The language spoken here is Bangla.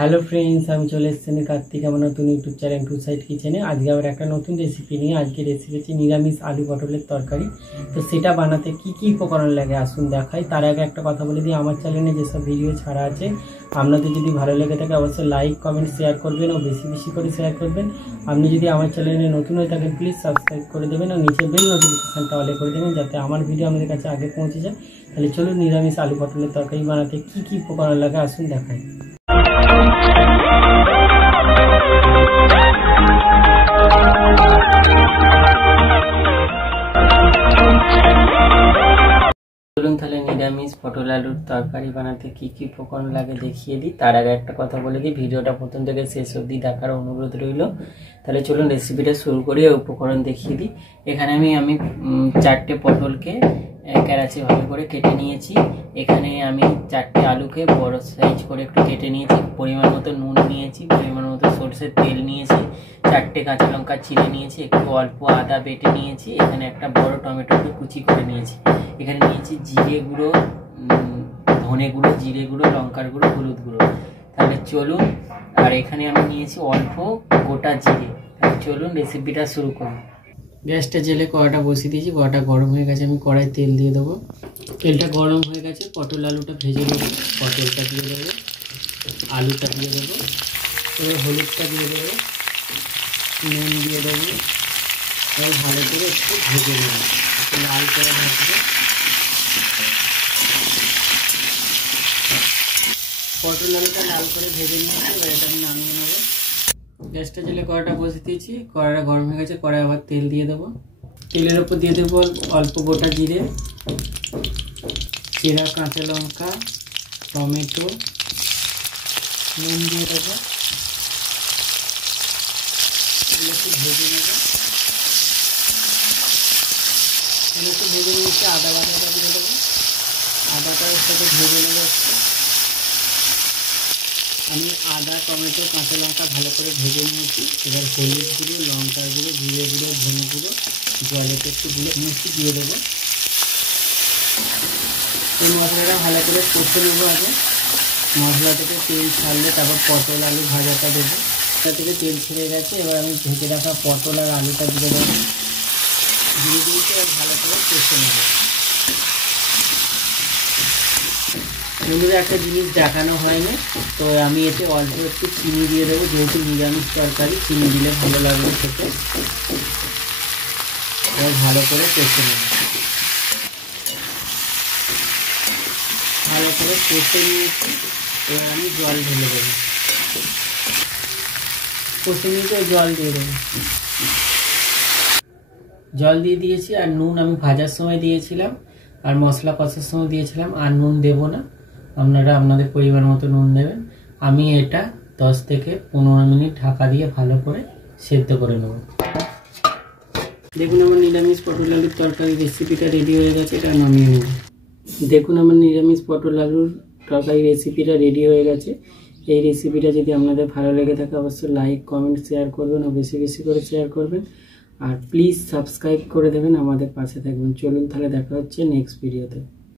হ্যালো ফ্রেন্ডস, আমি চলে এসেছি কার্তিক আমার নতুন ইউটিউব চ্যানেল টু সাইড কিচেনে। আজকে আবার একটা নতুন রেসিপি নিয়ে। আজকে রেসিপি হচ্ছে নিরামিষ আলু পটলের তরকারি। তো সেটা বানাতে কি কি উপকরণ লাগে আসুন দেখাই। তার আগে একটা কথা বলে দিই, আমার চ্যানেলে যেসব ভিডিও ছাড়া আছে আপনাদের যদি ভালো লেগে থাকে অবশ্যই লাইক কমেন্ট শেয়ার করবেন ও বেশি বেশি করে শেয়ার করবেন। আপনি যদি আমার চ্যানেলে নতুন হয়ে থাকেন প্লিজ সাবস্ক্রাইব করে দেবেন আর নিচে বেল নোটিফিকেশানটা অলে করে দেবেন যাতে আমার ভিডিও আমাদের কাছে আগে পৌঁছে যায়। তাহলে চলুন নিরামিষ আলু পটলের তরকারি বানাতে কি কি উপকরণ লাগে আসুন দেখাই। চলুন তাহলে নিরামিষ পটল আলুর তরকারি বানাতে কি কি উপকরণ লাগে দেখিয়ে দিই। তার আগে একটা কথা বলে দিই, ভিডিওটা প্রথম থেকে শেষ অবধি দেখার অনুরোধ রইল। তাহলে চলুন রেসিপিটা শুরু করি, উপকরণ দেখিয়ে দিই। এখানে আমি 4টে পটলকে ক্যারাচে ভাবে করে কেটে নিয়েছি। এখানে আমি 4টে আলুকে বড় সাইজ করে একটু কেটে নিয়েছি। পরিমাণ মতো নুন নিয়েছি, পরিমাণ মতো সরষের তেল নিয়েছি, 4টে কাঁচা লঙ্কা চিড়ে নিয়েছি, একটু অল্প আদা বেটে নিয়েছি। এখানে একটা বড় টমেটোকে কুচি করে নিয়েছি। এখানে নিয়েছি জিরে গুঁড়ো, ধনে গুঁড়ো, জিরে গুঁড়ো, লঙ্কার গুঁড়ো, হলুদ গুঁড়ো। তাহলে চলুন, আর এখানে আমি নিয়েছি অল্প গোটা জিরে। তাহলে চলুন রেসিপিটা শুরু করুন। গ্যাসটা জেলে কড়াটা বসিয়ে দিয়েছি, কড়াটা গরম হয়ে গেছে। আমি কড়াই তেল দিয়ে দেবো। তেলটা গরম হয়ে গেছে, পটল আলুটা ভেজে নেবো। পটলটা দিয়ে দেবো, আলুটা দিয়ে দেবো, এবার হলুদটা দিয়ে দেবো, নুন দিয়ে দেবো। এবার ভালো করে একটু ভেজে নেবো, লাল করে ভাজবো। পটল আলুটা লাল করে ভেজে নিয়েছি, এবার এটা আমি নামিয়ে নেবো। গ্যাসটা জেলে কড়াটা বসিয়ে দিয়েছি, কড়াটা গরম হয়ে গেছে। কড়াই আবার তেল দিয়ে দেবো। তেলের ওপর দিয়ে দেবো অল্প গোটা জিরে, চেরা কাঁচা লঙ্কা, টমেটো, নুন দিয়ে দেবো। একটু ভেজে নেবো, একটু ভেজে নিয়েছি। আদা বাটাটা দিয়ে দেবো, আদাটার সাথে ভেজে নেবো একটু। আমি আদা, টমেটো, কাঁচা লঙ্কা ভালো করে ভেজে নিয়েছি। এবার হলুদ গুঁড়ো, লঙ্কার গুঁড়ো, জিরে গুঁড়ো, ধনে গুঁড়ো, জলেতে একটু গুঁড়ো মিষ্টি দিয়ে দেবো। এই মশলাটা ভালো করে কষে নেবো। আগে মশলা থেকে তেল ছাড়লে তারপর পটল আলু ভাজাটা দেবো। এটা থেকে তেল ছেড়ে গেছে, এবার আমি ভেজে রাখা পটল আর আলুটা দিয়ে দেবো। দিয়ে দিয়েছি, আর ভালো করে কষে নেবো। বন্ধুরা, একটা জিনিস দেখানো হয়নি, তো আমি এতে অল্প একটু চিনি দিয়ে দেবো। যেহেতু নিরামিষ তরকারি চিনি দিলে ভালো লাগবে খেতে। এবার ভালো করে কষে নেব। ভালো করে কষে নিয়েছি, এবার আমি জল ঢেলে দেবো। কষে নিয়েছি, জল দিয়ে দেবো। জল দিয়ে দিয়েছি, আর নুন আমি ভাজার সময় দিয়েছিলাম আর মশলা কষার সময় দিয়েছিলাম, আর নুন দেবো না। আপনারা আপনাদের পরিমাণ মতো নুন দেবেন। আমি এটা 10 থেকে 15 মিনিট ঢাকা দিয়ে ভালো করে সেদ্ধ করে নেব। দেখুন আমার নিরামিষ পটল আলুর তরকারি রেসিপিটা রেডি হয়ে গেছে, এটা নামিয়ে নেব। দেখুন আমার নিরামিষ পটল আলুর তরকারি রেসিপিটা রেডি হয়ে গেছে। এই রেসিপিটা যদি আপনাদের ভালো লেগে থাকে অবশ্যই লাইক কমেন্ট শেয়ার করবেন ও বেশি বেশি করে শেয়ার করবেন। আর প্লিজ সাবস্ক্রাইব করে দেবেন, আমাদের পাশে থাকবেন। চলুন তাহলে দেখা হচ্ছে নেক্সট ভিডিওতে।